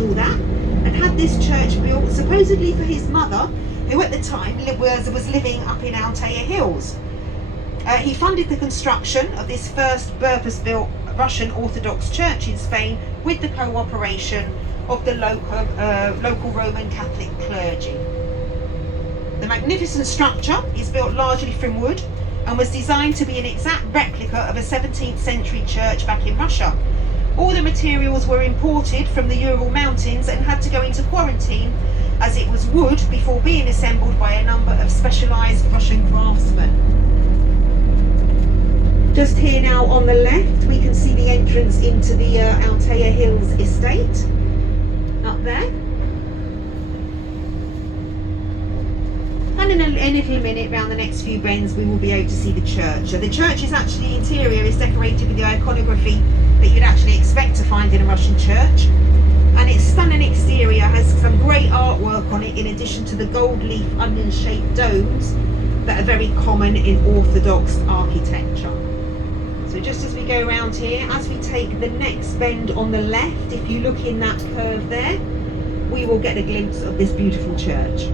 all that, and had this church built supposedly for his mother, who at the time was living up in Altea Hills. He funded the construction of this first purpose-built Russian Orthodox church in Spain with the cooperation of the local Roman Catholic clergy. The magnificent structure is built largely from wood and was designed to be an exact replica of a 17th century church back in Russia. All the materials were imported from the Ural Mountains and had to go into quarantine as it was wood before being assembled by a number of specialised Russian craftsmen. Just here now on the left we can see the entrance into the Altea Hills estate, up there. And in a little minute, round the next few bends, we will be able to see the church. The church's actually interior is decorated with the iconography that you'd actually expect to find in a Russian church. And its stunning exterior has some great artwork on it, in addition to the gold leaf onion-shaped domes that are very common in Orthodox architecture. So just as we go around here, as we take the next bend on the left, if you look in that curve there, we will get a glimpse of this beautiful church.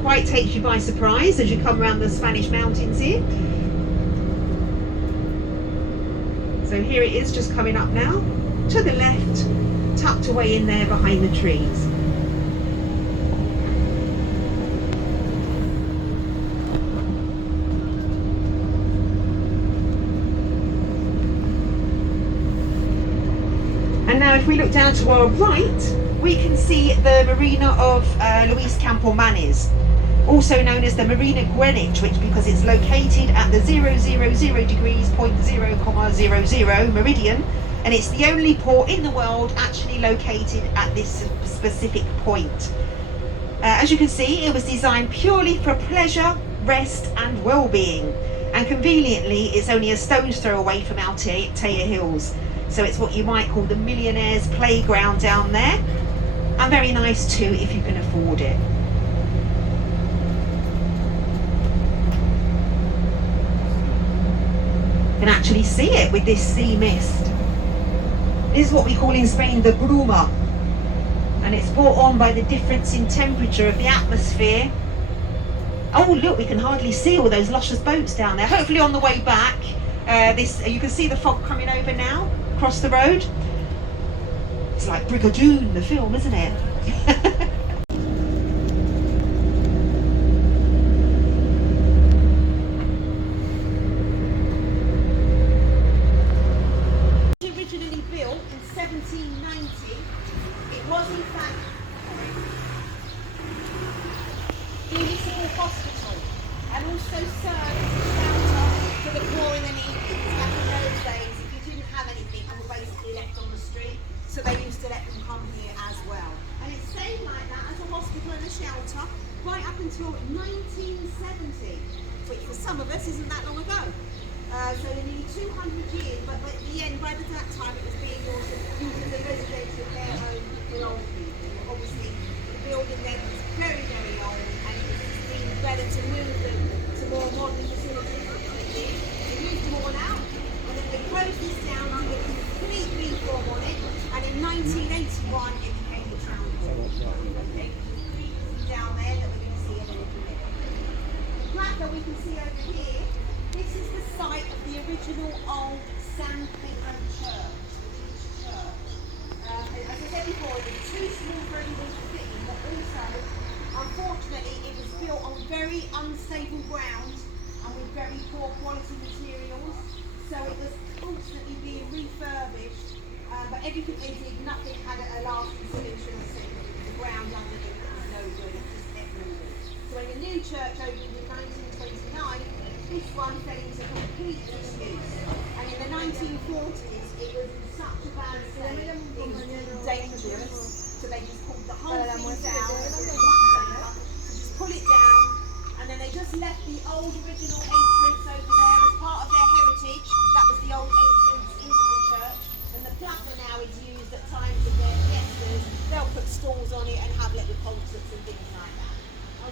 Quite takes you by surprise as you come around the Spanish mountains here. So here it is, just coming up now, to the left, tucked away in there behind the trees. And now if we look down to our right, we can see the marina of Luis Campomanes, also known as the Marina Greenwich, which because it's located at the 000 degrees 0.000 meridian, and it's the only port in the world actually located at this specific point. As you can see, it was designed purely for pleasure, rest and well-being, and conveniently it's only a stone's throw away from Altea Hills, so it's what you might call the millionaire's playground down there, and very nice too if you can afford it. You can actually see it with this sea mist. This is what we call in Spain the bruma, and it's brought on by the difference in temperature of the atmosphere. Oh look, we can hardly see all those luscious boats down there. Hopefully on the way back, you can see the fog coming over now across the road. It's like Brigadoon, the film, isn't it? Originally built in 1790, it was in fact municipal hospital and also served as a shelter for the poor and the needy. Back in those days, if you didn't have anything, you were basically left on the street, so they used to let them come here as well. And it stayed like that as a hospital and a shelter right up until 1970, which for some of us isn't that long ago. So nearly 200 years, but at the end, by that time, it was being used as a residential care home for old people. Obviously, the building then was very, very old, and it was just being better to move them to more modern facilities. They moved them all out, and then they closed this down to a complete reform on it, and in 1981, it became the town hall. Okay, down there that we're going to see in a little bit. The plaque that we can see over here, this is the site of the original old San Pedro Church, which is a church. As I said before, it was too small for anyone to fit in, but also, unfortunately, it was built on very unstable ground and with very poor quality materials, so it was constantly being refurbished, but everything they did, nothing had a lasting solution. The ground under it was no good, it just kept moving. So when the new church opened in 1929, this one fell into complete disuse, and in the 1940s it was in such a bad state, it was dangerous, so they just pulled the whole thing down, to just pull it down, and then they just left the old original entrance over there as part of their heritage. That was the old entrance into the church, and the plaza now is used at times of their fiestas. They'll put stalls on it and have little concerts and things like that.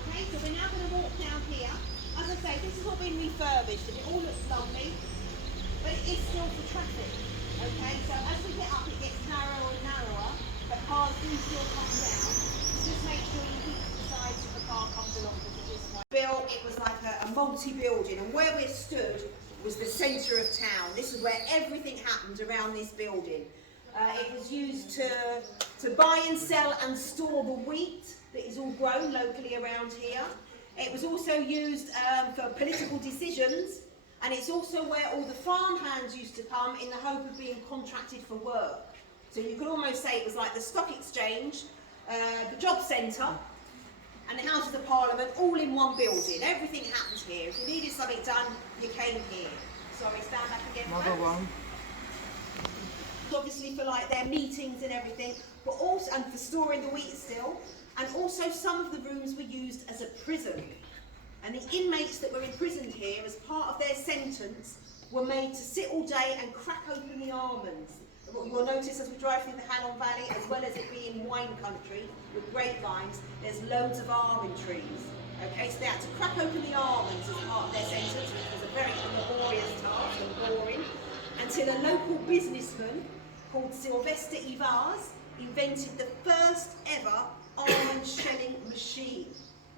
Okay, so we're now going to walk down here. As I say, this has all been refurbished and it all looks lovely, but it is still for traffic. Okay, so as we get up, it gets narrower and narrower, but cars do still come down. Just make sure you keep to the sides if the car comes along, because it is built. It was like a multi-building, and where we stood was the centre of town. This is where everything happened around this building. It was used to buy and sell and store the wheat that is all grown locally around here. It was also used for political decisions, and it's also where all the farmhands used to come in the hope of being contracted for work. So you could almost say it was like the stock exchange, the job centre, and the Houses of Parliament all in one building. Everything happened here. If you needed something done, you came here. Sorry, stand back again. Another one. Obviously for like their meetings and everything, but also and for storing the wheat still. And also some of the rooms were used as a prison. And the inmates that were imprisoned here as part of their sentence were made to sit all day and crack open the almonds. What you will notice as we drive through the Halon Valley, as well as it being wine country with grapevines, there's loads of almond trees. Okay, so they had to crack open the almonds as part of their sentence, which was a very laborious task and boring, until a local businessman called Sylvester Ivars invented the first ever almond shelling machine.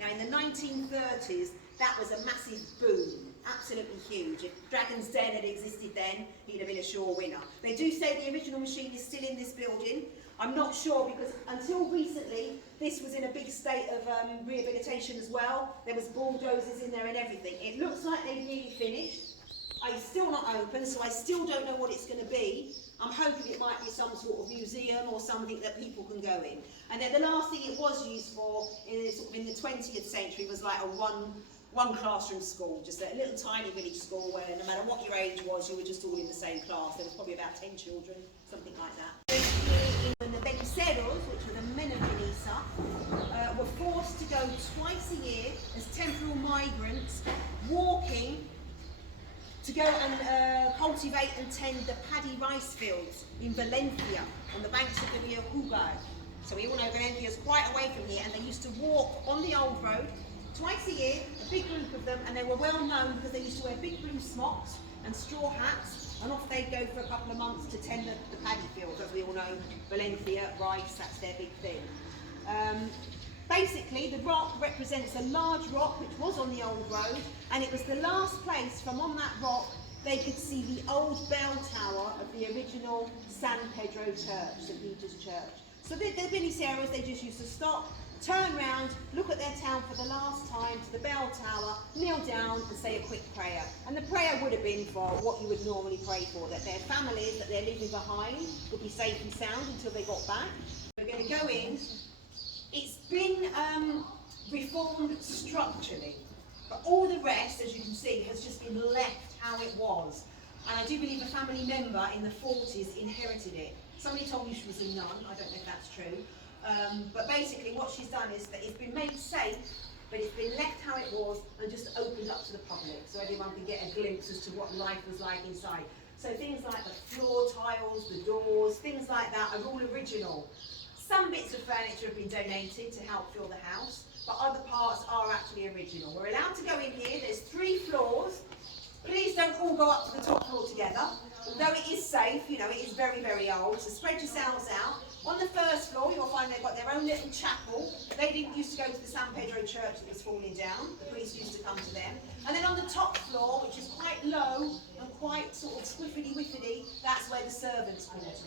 Now in the 1930s, that was a massive boom, absolutely huge. If Dragon's Den had existed then, he'd have been a sure winner. They do say the original machine is still in this building. I'm not sure, because until recently, this was in a big state of rehabilitation as well. There was bulldozers in there and everything. It looks like they've nearly finished. It's still not open, so I still don't know what it's going to be. I'm hoping it might be some sort of museum or something that people can go in. And then the last thing it was used for in the 20th century was like a one classroom school, just a little tiny village school where no matter what your age was, you were just all in the same class. There was probably about 10 children, something like that. And the Beniceros, which were the men of Benissa, were forced to go twice a year as temporal migrants, walking to go and cultivate and tend the paddy rice fields in Valencia, on the banks of the Rio Hugar. So we all know Valencia is quite away from here, and they used to walk on the old road twice a year, a big group of them, and they were well known because they used to wear big blue smocks and straw hats, and off they'd go for a couple of months to tend the paddy fields. As we all know, Valencia, rice, that's their big thing. Basically, the rock represents a large rock which was on the old road, and it was the last place from on that rock they could see the old bell tower of the original San Pedro Church, St. Peter's Church. So the Beniceros, they just used to stop, turn round, look at their town for the last time to the bell tower, kneel down and say a quick prayer. And the prayer would have been for what you would normally pray for, that their families that they're leaving behind would be safe and sound until they got back. We're going to go in. It's been reformed structurally, but all the rest, as you can see, has just been left how it was. And I do believe a family member in the 40s inherited it. Somebody told me she was a nun, I don't know if that's true. But basically what she's done is that it's been made safe, but it's been left how it was and just opened up to the public, so everyone can get a glimpse as to what life was like inside. So things like the floor tiles, the doors, things like that are all original. Some bits of furniture have been donated to help fill the house, but other parts are actually original. We're allowed to go in here. There's 3 floors. Please don't all go up to the top floor together. Although it is safe, you know, it is very, very old, so spread yourselves out. On the first floor, you'll find they've got their own little chapel. They didn't used to go to the San Pedro church that was falling down. The priest used to come to them. And then on the top floor, which is quite low and quite sort of squiffity-wiffity, that's where the servants quarter.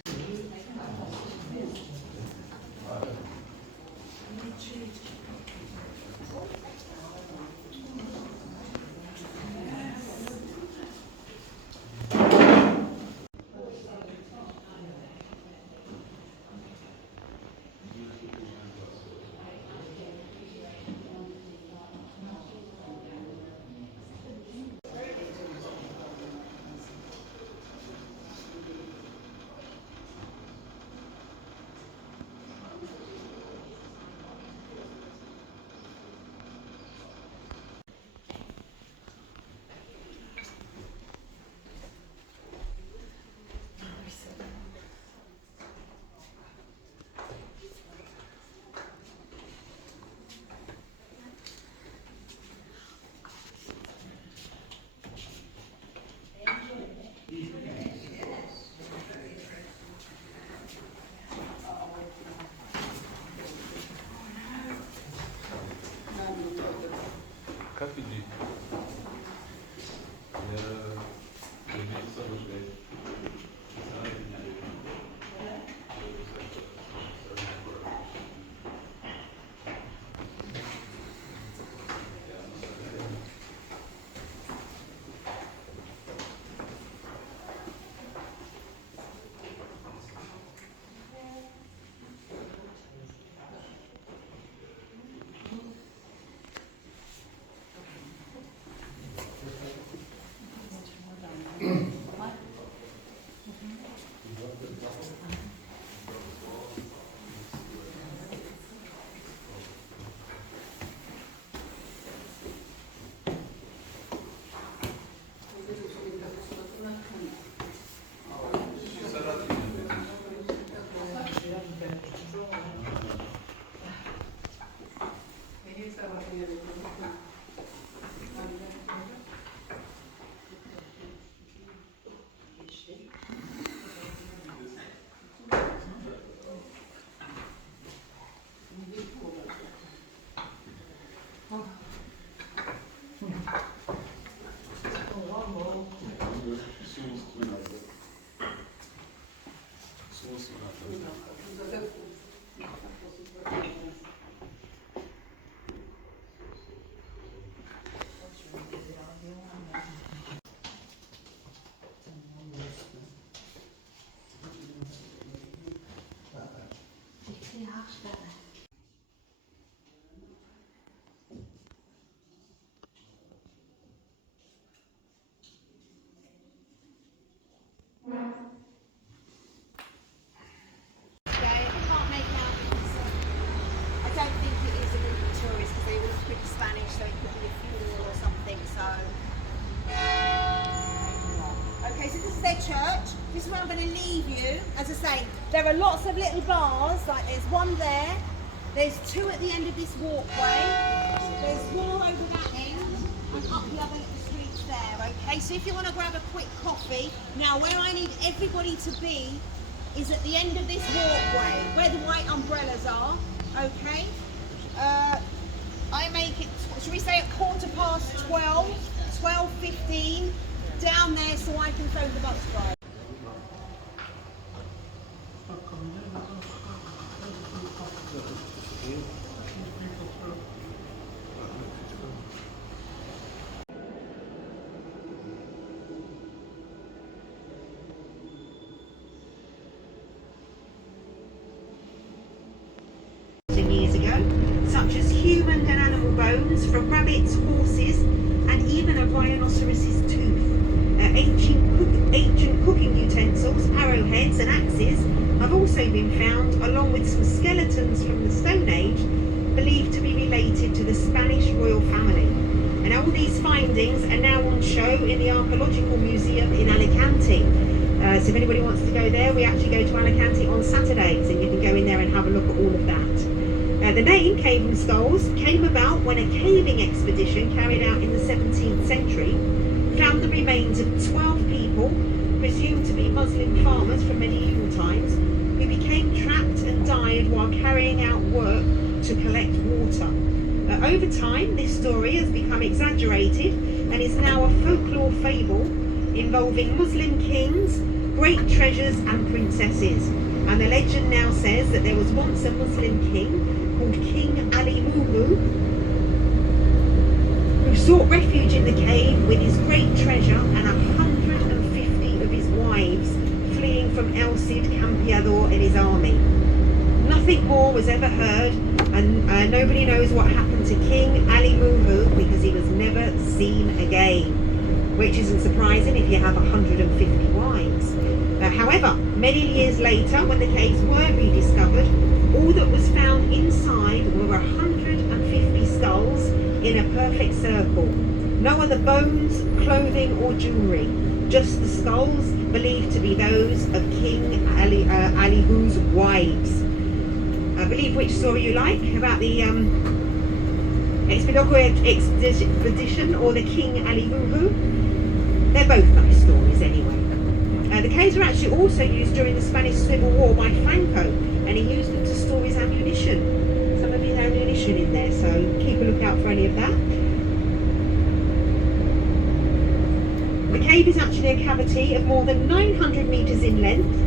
can't make out because I don't think it is a group of tourists because they all speak Spanish, so it could be a funeral or something. So, okay, so this is their church. This is where I'm going to leave you. As I say, there are lots of little bars. Like there's one there. There's two at the end of this walkway. There's more over that end and up the other little streets there. Okay, so if you want to grab a quick coffee, now where I need everybody to be is at the end of this walkway, where the white umbrellas are, okay? I make it, should we say at 12:15, 12:15, down there so I can phone the bus driver. Years ago, such as human and animal bones from rabbits, horses, and even a rhinoceros's tooth. Ancient cooking utensils, arrowheads, and axes have also been found, along with some skeletons from the Stone Age, believed to be related to the Spanish royal family. And all these findings are now on show in the Archaeological Museum in Alicante. So if anybody wants to go there, we actually go to Alicante on Saturdays, and you can go in there and have a look at all of that. The name Cave and Skulls came about when a caving expedition carried out in the 17th century found the remains of 12 people, presumed to be Muslim farmers from medieval times, who became trapped and died while carrying out work to collect water. Over time, this story has become exaggerated and is now a folklore fable involving Muslim kings, great treasures and princesses. And the legend now says that there was once a Muslim king called King Ali Muhu, who sought refuge in the cave with his great treasure and 150 of his wives, fleeing from El Cid Campeador and his army. Nothing more was ever heard, and nobody knows what happened to King Ali Muhu because he was never seen again, which isn't surprising if you have 150 wives. However, many years later, when the caves were rediscovered, all that was found inside were 150 skulls in a perfect circle. No other bones, clothing or jewellery, just the skulls believed to be those of King Alihu's wives. I believe which story you like about the expedition or the King Alihuhu. They're both nice stories anyway. The caves were actually also used during the Spanish Civil War by Franco, and he used them to store his ammunition. Some of his ammunition in there, so keep a lookout for any of that. The cave is actually a cavity of more than 900 metres in length,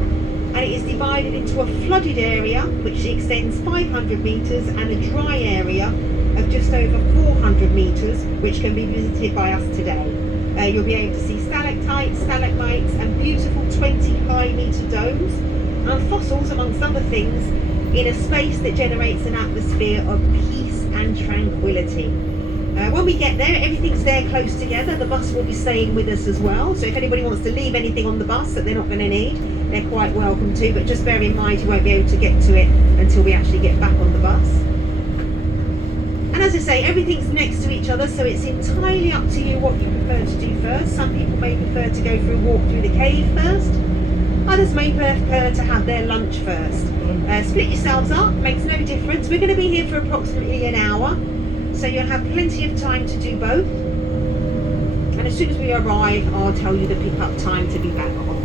and it is divided into a flooded area which extends 500 metres and a dry area of just over 400 metres, which can be visited by us today. You'll be able to see stalactites, stalagmites and beautiful 20 high metre domes and fossils amongst other things in a space that generates an atmosphere of peace and tranquility. When we get there, everything's there close together. The bus will be staying with us as well, so if anybody wants to leave anything on the bus that they're not going to need, they're quite welcome to, but just bear in mind you won't be able to get to it until we actually get back on the bus. And as I say, everything's next to each other, so it's entirely up to you what you prefer to do first. Some people may prefer to go for a walk through the cave first. Others may prefer to have their lunch first. Split yourselves up, makes no difference. We're going to be here for approximately an hour, so you'll have plenty of time to do both. And as soon as we arrive, I'll tell you the pick-up time to be back on the bus.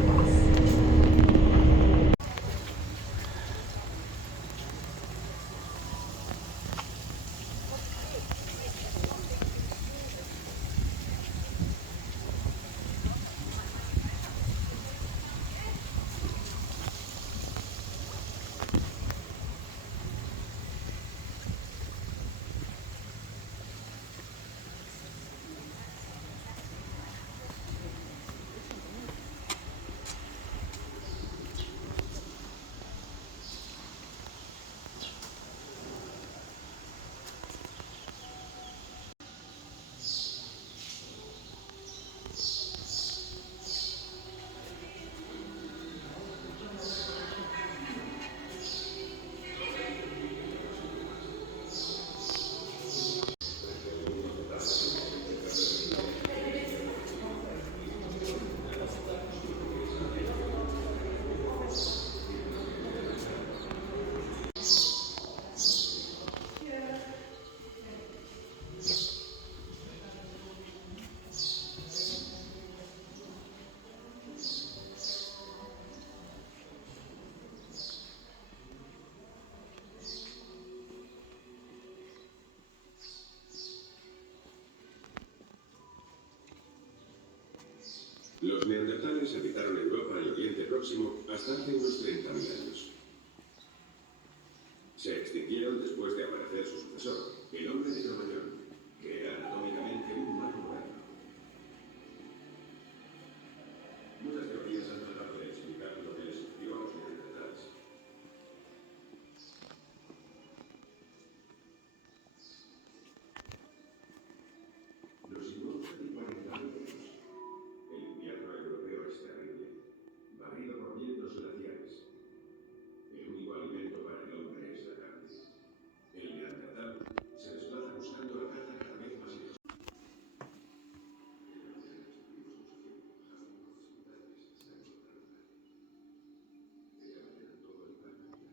próximo hasta hace unos 30.000 años. Se extinguieron después de aparecer su sucesor, el hombre de Cromañón, que era anatómicamente un humano moderno. Muchas teorías han tratado de explicar lo que le sucedió a los neandertales. Los situamos hace 40.000 años. El invierno europeo es terrible, barrido por vientos glaciares. El único alimento para el hombre es la carne. El neandertal se desplaza buscando la caza cada vez más lejos. En la mañana estuvimos mucho tiempo trabajando con los habitantes hasta encontrar un plan. Aquella mañana todo iba a cambiar.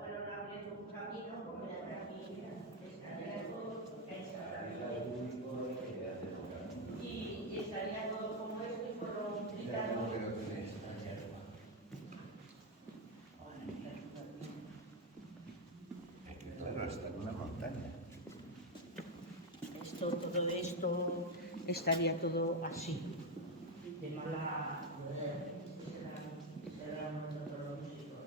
Fueron abriendo un camino porque por aquí estaría todo hecho y estaría todo como esto y fueron quitando. Claro, está en una montaña. Todo esto estaría todo así, de mala. Serán metodológicos.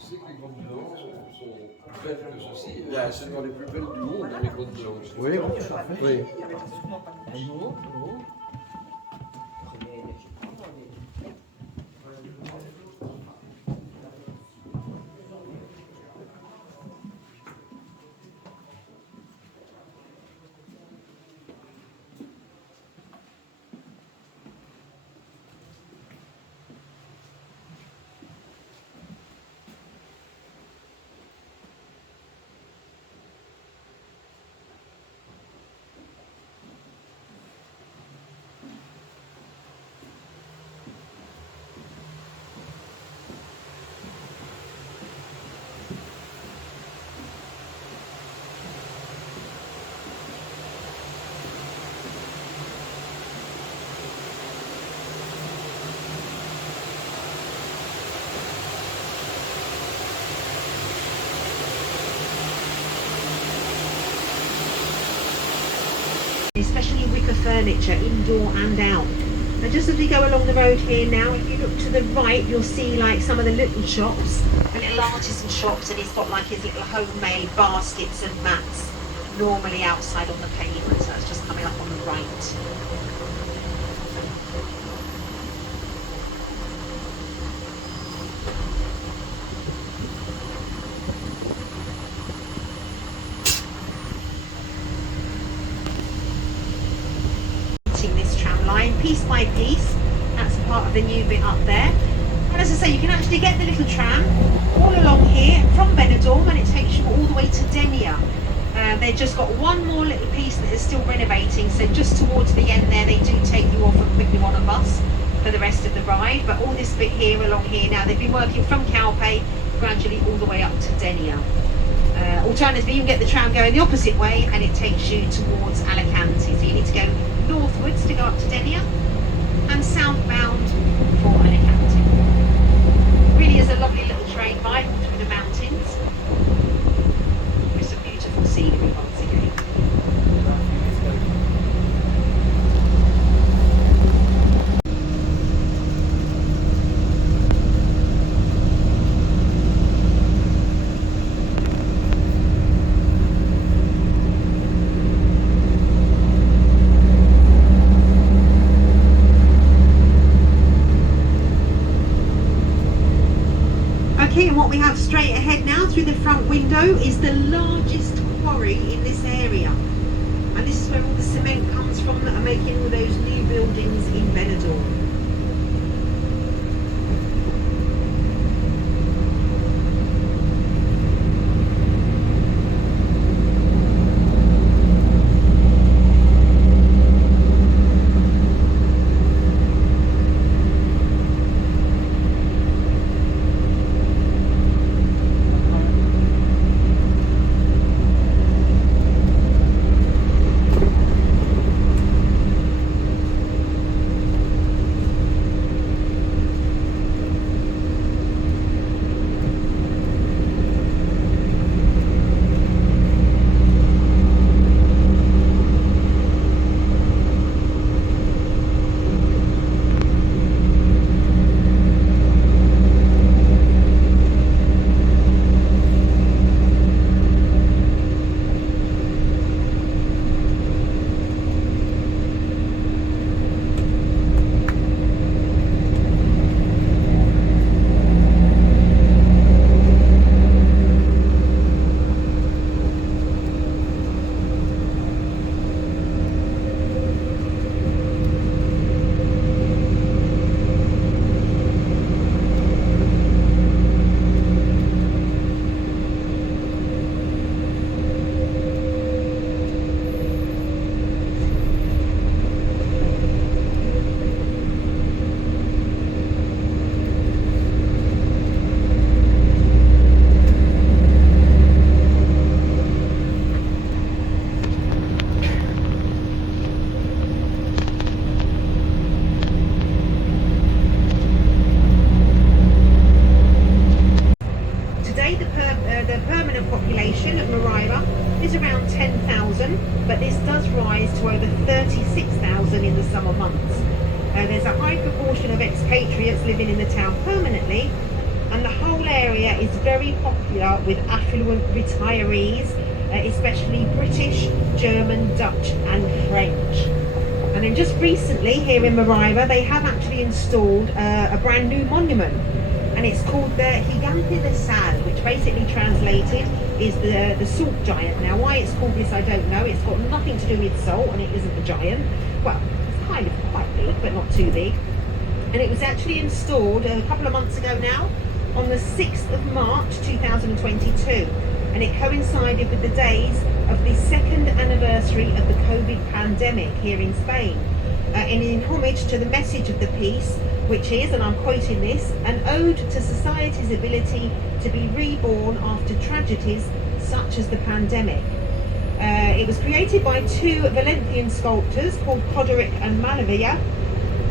Tu sais que les grottes de Hans sont belles que ceci. C'est dans les plus belles du monde, dans les grottes de Hans. Oui, tout à fait. Oui. Especially wicker furniture, indoor and out. And just as we go along the road here now, if you look to the right, you'll see like some of the little shops, the little artisan shops, and he's got like his little homemade baskets and mats, normally outside on the pavement. So that's just coming up on the right. This tram line piece by piece. That's part of the new bit up there, and as I say, you can actually get the little tram all along here from Benidorm, and it takes you all the way to Denia. They've just got one more little piece that is still renovating, so just towards the end there they do take you off and put you on a bus for the rest of the ride. But all this bit here along here now, they've been working from Calpe gradually all the way up to Denia. Alternatively, you can get the tram going the opposite way and it takes you towards Alicante. So you need to go northwards to go up to Denia and southbound for Alicante. Really is a lovely little train ride through the mountains. With some beautiful scenery once again. And what we have straight ahead now through the front window is the largest quarry in this area, and this is where all the cement comes from that are making all those new buildings in Benidorm. The permanent population of Moraira is around 10,000, but this does rise to over 36,000 in the summer months. There's a high proportion of expatriates living in the town permanently, and the whole area is very popular with affluent retirees, especially British, German, Dutch and French. And then just recently here in Moraira they have actually installed a brand new monument, and it's called the Gigante de Sal, which basically translated is the salt giant. Now why it's called this I don't know, it's got nothing to do with salt and it isn't a giant. Well, it's kind of quite big but not too big. And it was actually installed a couple of months ago now on the 6th of March 2022, and it coincided with the days of the 2nd anniversary of the COVID pandemic here in Spain, and in homage to the message of the piece, which is, and I'm quoting this, an ode to society's ability to be reborn after tragedies such as the pandemic. It was created by two Valencian sculptors called Coderic and Malavia,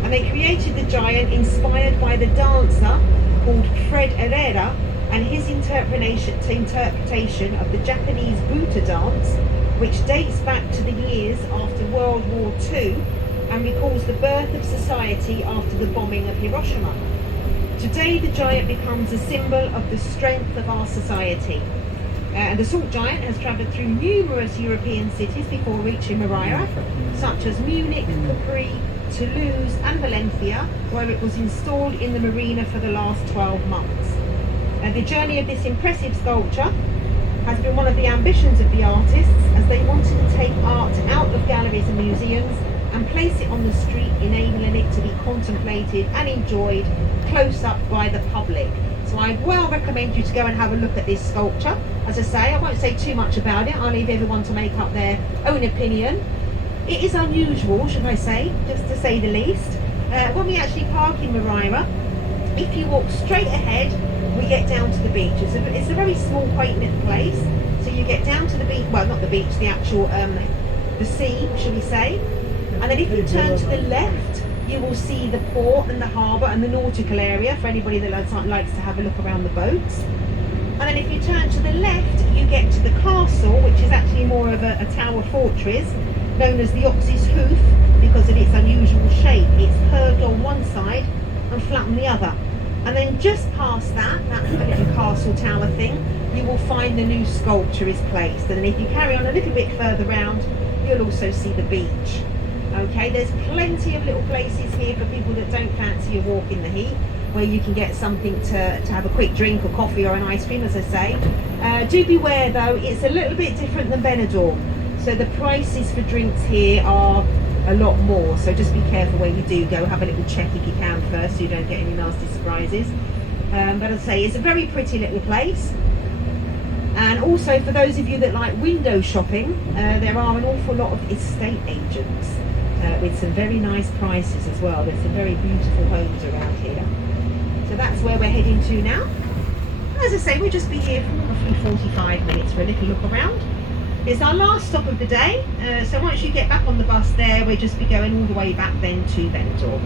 and they created the giant inspired by the dancer called Fred Herrera and his interpretation of the Japanese Buta dance, which dates back to the years after World War II and recalls the birth of society after the bombing of Hiroshima. Today the giant becomes a symbol of the strength of our society. And the salt giant has travelled through numerous European cities before reaching Moraira, such as Munich, Capri, Toulouse and Valencia, where it was installed in the marina for the last 12 months. The journey of this impressive sculpture has been one of the ambitions of the artists, as they wanted to take art out of galleries and museums and place it on the street, enabling it to be contemplated and enjoyed close up by the public. So I well recommend you to go and have a look at this sculpture. As I say, I won't say too much about it, I'll leave everyone to make up their own opinion. It is unusual, should I say, just to say the least. When we actually park in Moraira, if you walk straight ahead, we get down to the beach. It's a very small, quaint little place. So you get down to the beach, well not the beach, the actual, the sea, shall we say. And then if you turn to the left, you will see the port and the harbour and the nautical area for anybody that likes to have a look around the boats. And then if you turn to the left, you get to the castle, which is actually more of a tower fortress, known as the Ox's Hoof because of its unusual shape. It's curved on one side and flat on the other. And then just past that little castle tower thing, you will find the new sculpture is placed. And then if you carry on a little bit further round, you'll also see the beach. Okay, there's plenty of little places here for people that don't fancy a walk in the heat, where you can get something to have a quick drink or coffee or an ice cream, as I say. Do beware though, it's a little bit different than Benidorm. So the prices for drinks here are a lot more, so just be careful where you do go. Have a little check if you can first, so you don't get any nasty surprises. But as I say, it's a very pretty little place. And also for those of you that like window shopping, there are an awful lot of estate agents with some very nice prices as well. There's some very beautiful homes around here. So that's where we're heading to now. And as I say, we'll just be here for roughly 45 minutes for a little look around. It's our last stop of the day, so once you get back on the bus there, we'll just be going all the way back then to Benidorm.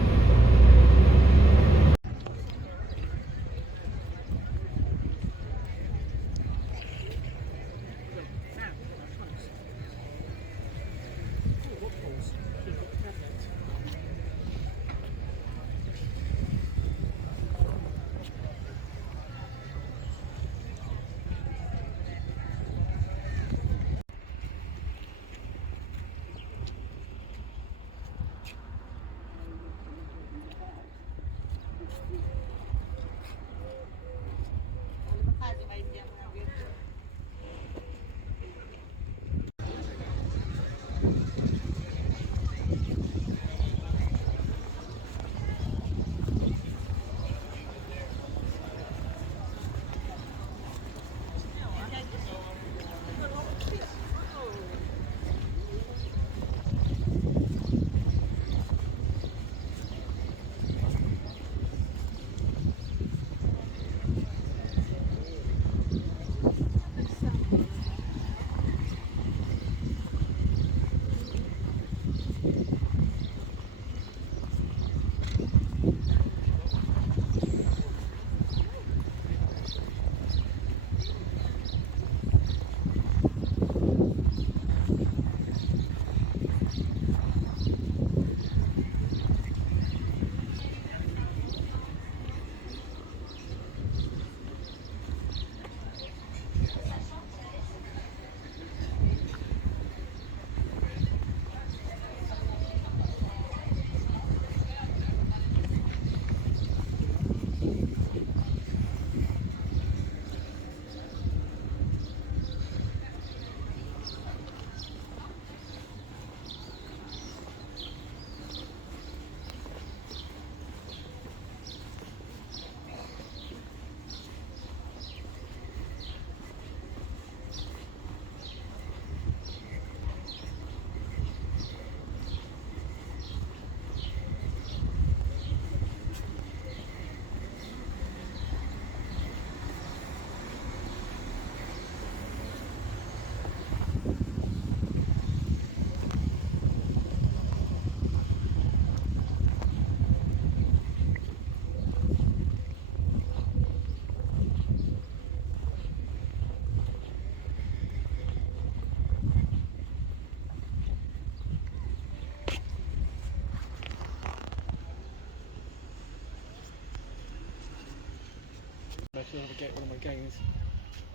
one of my gangs,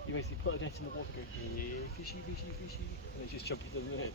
you basically put a net in the water, go here, fishy, fishy, fishy, and they just jump into the net.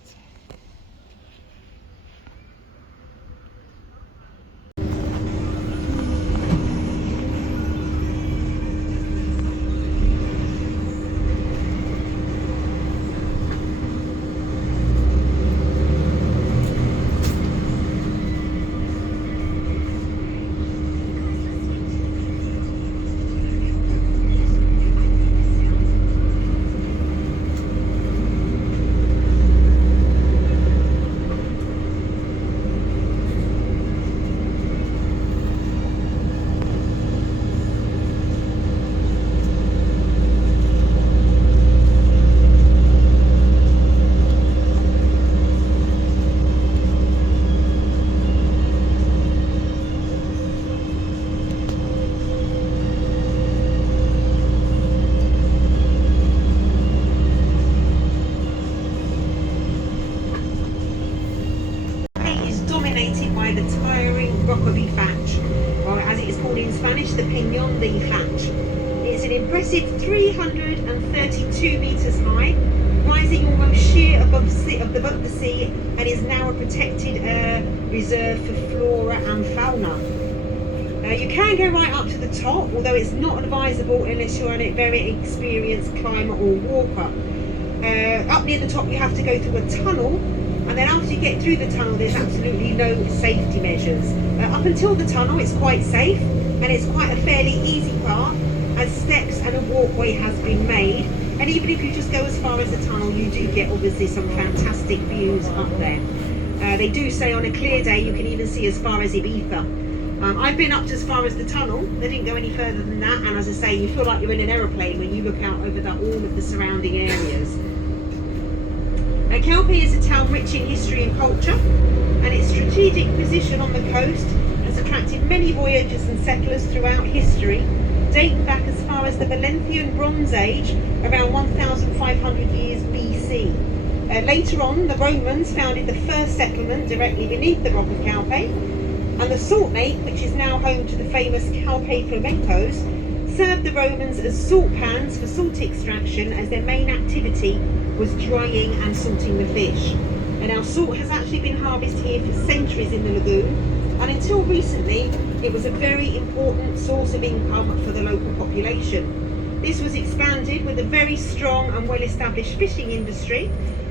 By the tiring rockaby thatch, or as it is called in Spanish, the Peñón de Thatch. It's an impressive 332 metres high, rising almost sheer above the sea, and is now a protected reserve for flora and fauna. You can go right up to the top, although it's not advisable unless you're a very experienced climber or walker. Up near the top you have to go through a tunnel, and then after you get through the tunnel there's absolutely no safety measures. Up until the tunnel it's quite safe, and it's quite a fairly easy path as steps and a walkway has been made, and even if you just go as far as the tunnel you do get obviously some fantastic views up there. They do say on a clear day you can even see as far as Ibiza. I've been up to as far as the tunnel, they didn't go any further than that, and as I say, you feel like you're in an aeroplane when you look out over all of the surrounding areas. Calpe is a town rich in history and culture, and its strategic position on the coast has attracted many voyagers and settlers throughout history, dating back as far as the Valenthian Bronze Age, around 1,500 years BC. Later on, the Romans founded the first settlement directly beneath the rock of Calpe, and the salt lake, which is now home to the famous Calpe flamencos, served the Romans as salt pans for salt extraction, as their main activity was drying and salting the fish. And now salt has actually been harvested here for centuries in the lagoon, and until recently it was a very important source of income for the local population. This was expanded with a very strong and well-established fishing industry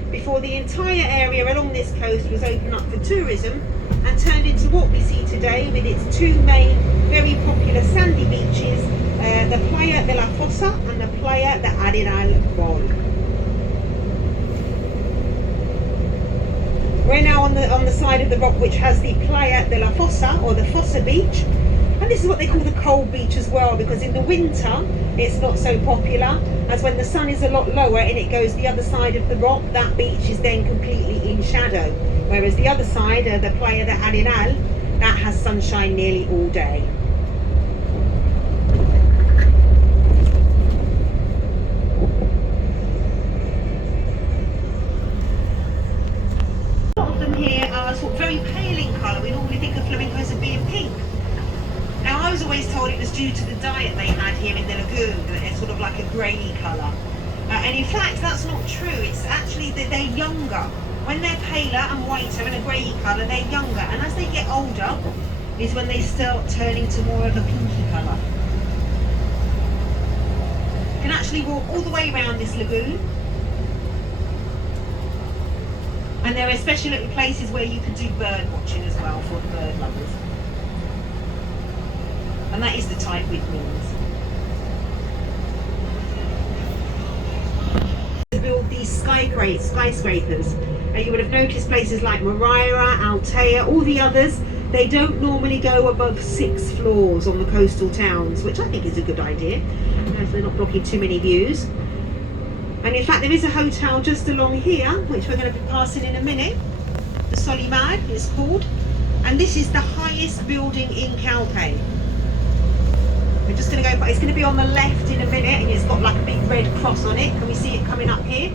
before the entire area along this coast was opened up for tourism and turned into what we see today, with its two main very popular sandy beaches, the Playa de la Fossa and the Playa de Arenal Mol. We're now on the side of the rock which has the Playa de la Fossa, or the Fossa beach, and this is what they call the cold beach as well, because in the winter it's not so popular, as when the sun is a lot lower and it goes the other side of the rock, that beach is then completely in shadow, whereas the other side, the Playa de Arenal, that has sunshine nearly all day. Very pale in colour. We normally think of flamencos as being pink. Now I was always told it was due to the diet they had here in the lagoon, that it's sort of like a grey colour. And in fact that's not true. It's actually that they're younger. When they're paler and whiter and a grey colour, they're younger, and as they get older is when they start turning to more of a pinky colour. You can actually walk all the way around this lagoon. And there are special little places where you can do bird watching as well for the bird lovers. And that is the type with wings. To build these skyscrapers. And you would have noticed places like Moraira, Altea, all the others, they don't normally go above 6 floors on the coastal towns, which I think is a good idea, as they're not blocking too many views. And in fact there is a hotel just along here, which we're going to be passing in a minute. The Solimar is called, and this is the highest building in Calpe. We're just going to go, it's going to be on the left in a minute, and it's got like a big red cross on it. Can we see it coming up here?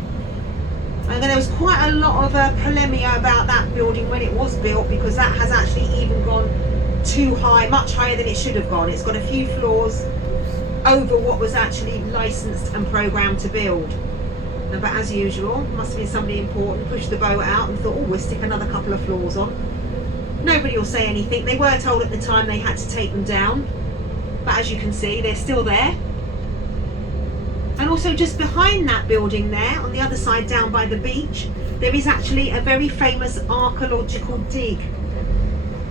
And then there was quite a lot of polemica about that building when it was built, because that has actually even gone too high, much higher than it should have gone. It's got a few floors over what was actually licensed and programmed to build. But as usual, must have been somebody important, pushed the boat out and thought, oh, we'll stick another couple of floors on. Nobody will say anything. They were told at the time they had to take them down, but as you can see, they're still there. And also just behind that building there, on the other side down by the beach, there is actually a very famous archaeological dig.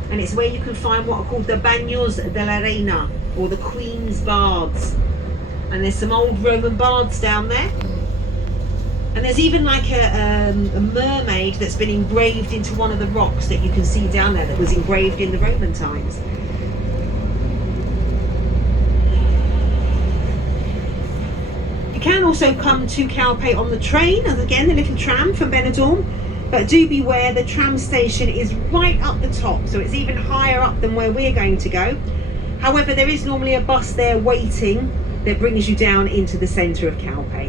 And it's where you can find what are called the Baños de la Reina, or the Queen's Baths. And there's some old Roman baths down there. And there's even like a mermaid that's been engraved into one of the rocks that you can see down there, that was engraved in the Roman times. You can also come to Calpe on the train, and again the little tram from Benidorm, but do beware, the tram station is right up the top, so it's even higher up than where we're going to go. However, there is normally a bus there waiting that brings you down into the centre of Calpe.